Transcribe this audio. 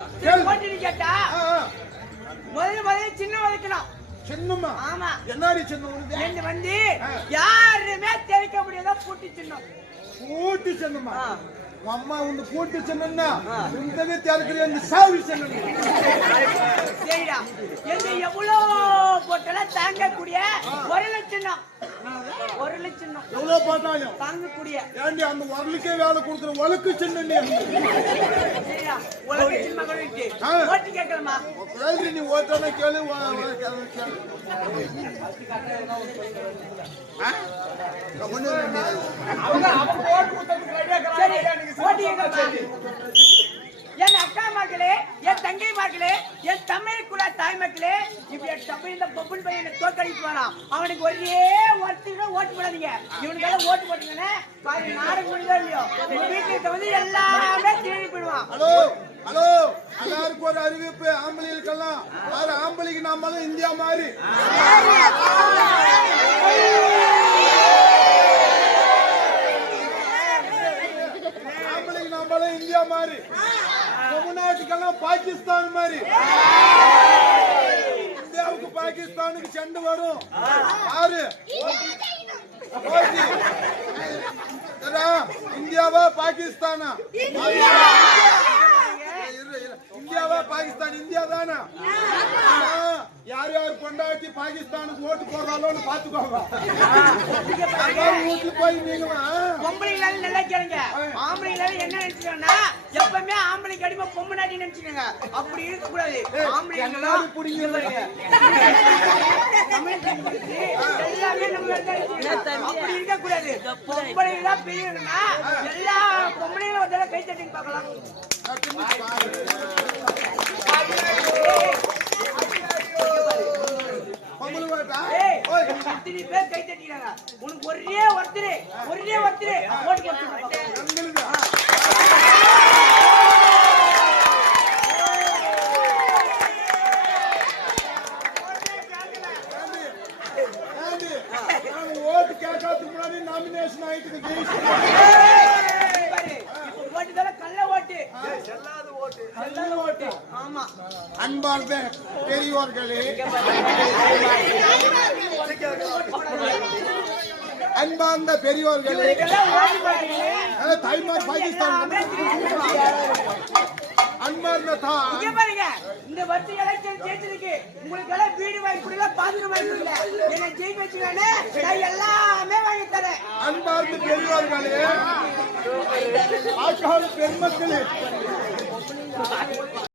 முதல்ல முதல்ல சின்ன வதைக்கணும் சின்னம்மா ஆமா. என்னடி சின்னம்? ரெண்டு வந்து. யாருமே முடியாத பூட்டி சின்னம். ஆ. உன் அம்மா கூட்டு சின்னம்னா ஆ. உந்தவே திறக்கிற அந்த சாவி சின்னம். சரிடா. எங்க எவ்வளோ போட்டாலும் தாங்கக்கூடிய ஒரு லட்சம் ஒரு லட்சம் எவ்வளவு போட்டாலும் தாங்கக்கூடிய. ஏண்டி அந்த உரலுக்கே வேலை கொடுக்குற உலக்கு சின்ன நீ சரிடா உலக சின்ன கொண்டு ஆ. ஓட்டு கேட்கலாமா கேள்வி நீ ஓட்டான கேளு என் அக்கா மக்களே என் தங்கை மக்களே என் தமிழ் குல தாய் மக்களே இப்படி தமிழ் பொப்புள் பையனை தோக்கடிச்சு வரான் அவனுக்கு ஒரே ஒருத்தர் ஓட்டு போடாதீங்க இவனுக்கெல்லாம் ஓட்டு போட்டீங்கன்னா நாடு முடியதோ இல்லையோ உங்க வந்து எல்லாமே திரும்பி போயிடுவான் ஹலோ ஹலோ எல்லாருக்கும் ஒரு அறிவிப்பு ஆம்பளைகளுக்கெல்லாம் யாரு ஆம்பளைக்கு நாம இந்தியா மாதிரி ஆம்பளைக்கு நாம இந்தியா மாதிரி தமிழ்நாட்டுக்கெல்லாம் பாகிஸ்தான் மாதிரி இந்தியாவுக்கு பாகிஸ்தானுக்கு சண்டை வரும் யாரு மோடி. ஏடா, இந்தியாவா பாகிஸ்தானா இரு, இரு. இந்தியாவா பாகிஸ்தான் இந்தியா தானே? யார் யார் கொண்டாட்டி பாகிஸ்தானுக்கு ஓட்டு போடுறாளோன்னு பாத்துக்கோங்க வீட்டுல போய் நீங்க. பொம்பளைங்களால நல்லா கேளுங்க. ஆம்பளைங்களால என்ன நினைச்சுக்கோங்கன்னா எப்பவுமே ஆம்பளைக்கு அடிமை பொம்பளை நாட்டி நினைச்சுக்கோங்க. அப்படி இருக்க கூடாது கண்ணாடி புடிங்க. எல்லாமே நம்ம அப்படி இருக்க கூடாது பொம்பளைங்க தான் பிரியணும்னா எல்லா பொம்பளைங்களும் ஒரு தடவை கை தட்டின்னு பார்க்கலாம். இத்தனை பேர் கை தட்டிக்கிறாங்க உனக்கு ஒரே ஒருத்தர் ஒரே ஒருத்தர். ஓட்டு போட்டு நாமினேஷன் ஆயிட்டு பாரு, இப்போ ஓட்டு தானே கள்ள ஓட்டு நல்ல ஓட்டு ஆமா அன்பார்ந்த பெரியோர்களே. அன்பார்ந்த பெரியோர்களே. தாய்மார் பாகிஸ்தான். அன்பார்ந்த தா இங்க பாருங்க. இந்த வருஷம் எலெக்ஷன் ஜெயிச்சிருக்கு உங்களுக்கு எல்லாம் வீடு வாங்கி கொடுக்கல பாத்ரூம் வாங்கி கொடுக்கல என்ன ஜெயிக்க வச்சுக்கானே நான் எல்லாமே வாங்கி தரேன். அன்பார்ந்த பெரியோர்களே ஆக்கால பெருமக்களே.